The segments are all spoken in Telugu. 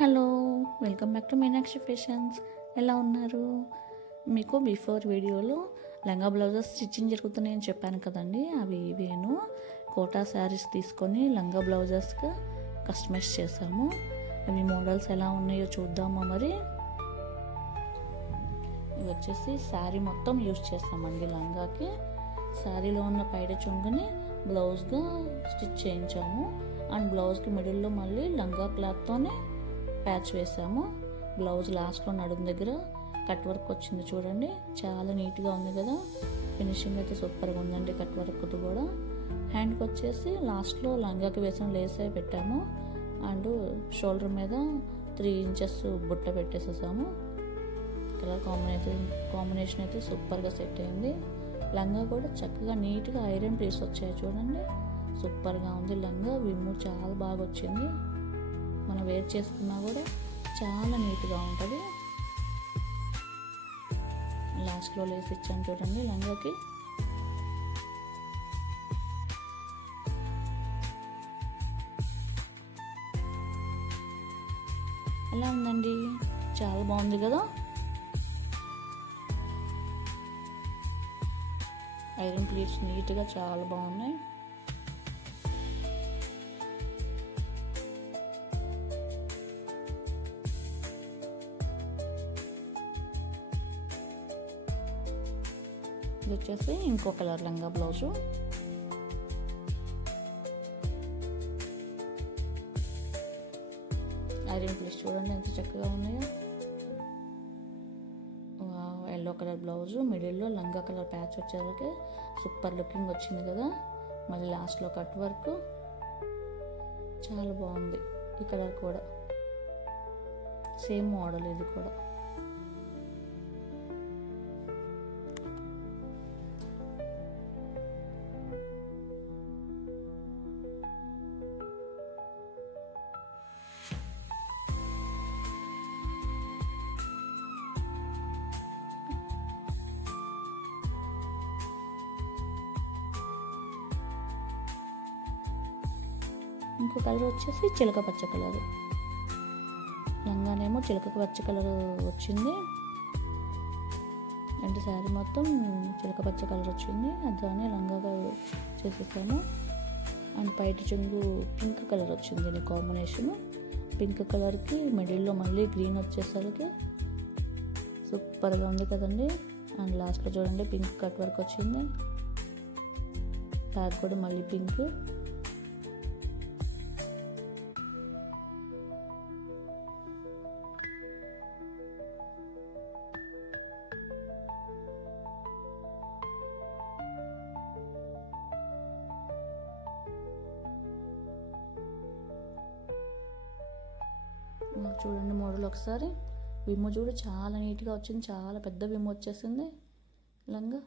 Hello, welcome back to Meenakshi fashions. ఎలా ఉన్నారు? మీకు బిఫోర్ వీడియోలో లంగా బ్లౌజెస్ స్టిచ్చింగ్ జరుగుతున్నాయని చెప్పాను కదండి. అవి ఇవేను కోటా శారీస్ తీసుకొని లంగా బ్లౌజెస్గా కస్టమైజ్ చేసాము. అవి మోడల్స్ ఎలా ఉన్నాయో చూద్దామా మరి. ఇవి వచ్చేసి శారీ మొత్తం యూజ్ చేస్తామండి లంగాకి. శారీలో ఉన్న పైట చెంగుని బ్లౌజ్గా స్టిచ్ చేయించాము. అండ్ బ్లౌజ్కి మిడిల్లో మళ్ళీ లంగా క్లాత్తోనే ప్యాచ్ వేసాము. బ్లౌజ్ లాస్ట్లో నడుము దగ్గర కట్ వర్క్ వచ్చింది చూడండి, చాలా నీట్గా ఉంది కదా. ఫినిషింగ్ అయితే సూపర్గా ఉందండి కట్ వర్క్ది కూడా. హ్యాండ్కి వచ్చేసి లాస్ట్లో లంగాకి వేసిన లేస్ అయి పెట్టాము. అండ్ షోల్డర్ మీద 3 ఇంచెస్ బుట్ట పెట్టేసేసాము. కలర్ కాంబినేషన్ అయితే సూపర్గా సెట్ అయింది. లంగా కూడా చక్కగా నీట్గా ఐరన్ పీస్ వచ్చాయి చూడండి, సూపర్గా ఉంది లంగా. విమ్ము చాలా బాగా వచ్చింది, మనం వేర్ చేసుకున్నా కూడా చాలా నీట్గా ఉంటుంది. లాస్ట్లో లేస్ ఇచ్చాను చూడండి లంగాకి. ఎలా ఉందండి? చాలా బాగుంది కదా. ఐరన్ ప్లేట్స్ నీట్గా చాలా బాగున్నాయి. ఇది వచ్చేసి ఇంకో కలర్ లంగా బ్లౌజు. ఐరన్ ప్లేస్ చూడండి ఎంత చక్కగా ఉన్నాయో. ఎల్లో కలర్ బ్లౌజు, మిడిల్లో లంగా కలర్ ప్యాచ్ వచ్చేసరికి సూపర్ లుకింగ్ వచ్చింది కదా. మళ్ళీ లాస్ట్లో కట్ వర్క్ చాలా బాగుంది. ఈ కలర్ కూడా సేమ్ మోడల్, ఇది కూడా. ఇంకో కలర్ వచ్చేసి చిలక పచ్చ కలరు. లంగానేమో చిలక పచ్చ కలర్ వచ్చింది. అంటే శారీ మొత్తం చిలక పచ్చ కలర్ వచ్చింది, దాన్ని లంగాగా చేసేసాము. అండ్ పైట చెంగు పింక్ కలర్ వచ్చింది. దీని కాంబినేషను పింక్ కలర్కి మిడిల్లో మళ్ళీ గ్రీన్ వచ్చేసరికి సూపర్గా ఉంది కదండి. అండ్ లాస్ట్లో చూడండి పింక్ కట్ వర్క్ వచ్చింది. బ్యాక్ కూడా మళ్ళీ పింక్. చూడండి మోడల్ ఒకసారి. విమ్ము చూడు చాలా నీట్గా వచ్చింది, చాలా పెద్ద విమ్ము వచ్చేసింది లంగా.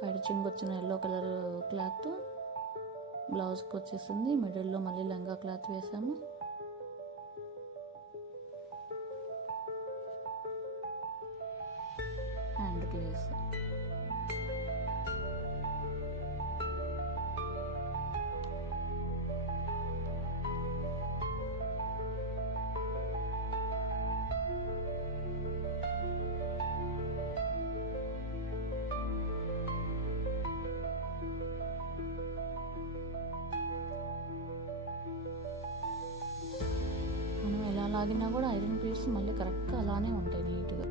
పైట చెంగు వచ్చిన ఎల్లో కలర్ క్లాత్ బ్లౌజ్కి వచ్చేసింది. మిడిల్లో మళ్ళీ లంగా క్లాత్ వేసాము. హ్యాండ్కి లేస్. మనం ఎలా లాగినా కూడా ఐరన్ ప్లేట్స్ మళ్ళీ కరెక్ట్గా అలానే ఉంటాయి నీట్గా.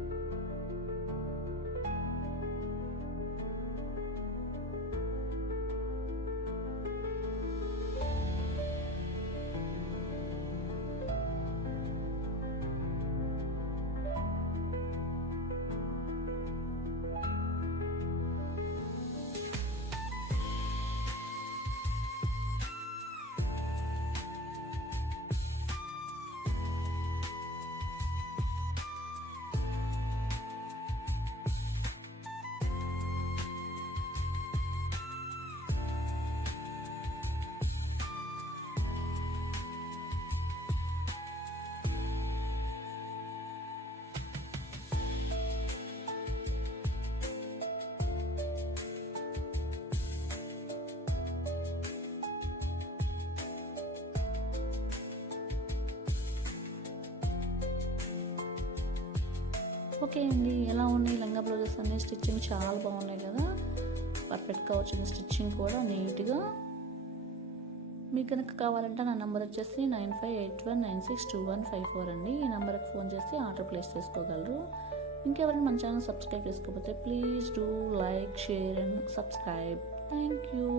ఓకే అండి, ఎలా ఉన్నాయి లంగా బ్లౌజెస్ అన్ని స్టిచ్చింగ్ చాలా బాగున్నాయి కదా, పర్ఫెక్ట్గా వచ్చిన స్టిచ్చింగ్ కూడా నీట్గా. మీకు కనుక కావాలంటే నా నెంబర్ వచ్చేసి 9581962154 అండి. ఈ నెంబర్కి ఫోన్ చేసి ఆర్డర్ ప్లేస్ చేసుకోగలరు. ఇంకెవరైనా మన ఛానల్ సబ్స్క్రైబ్ చేసుకోకపోతే please do like, share and subscribe. Thank you.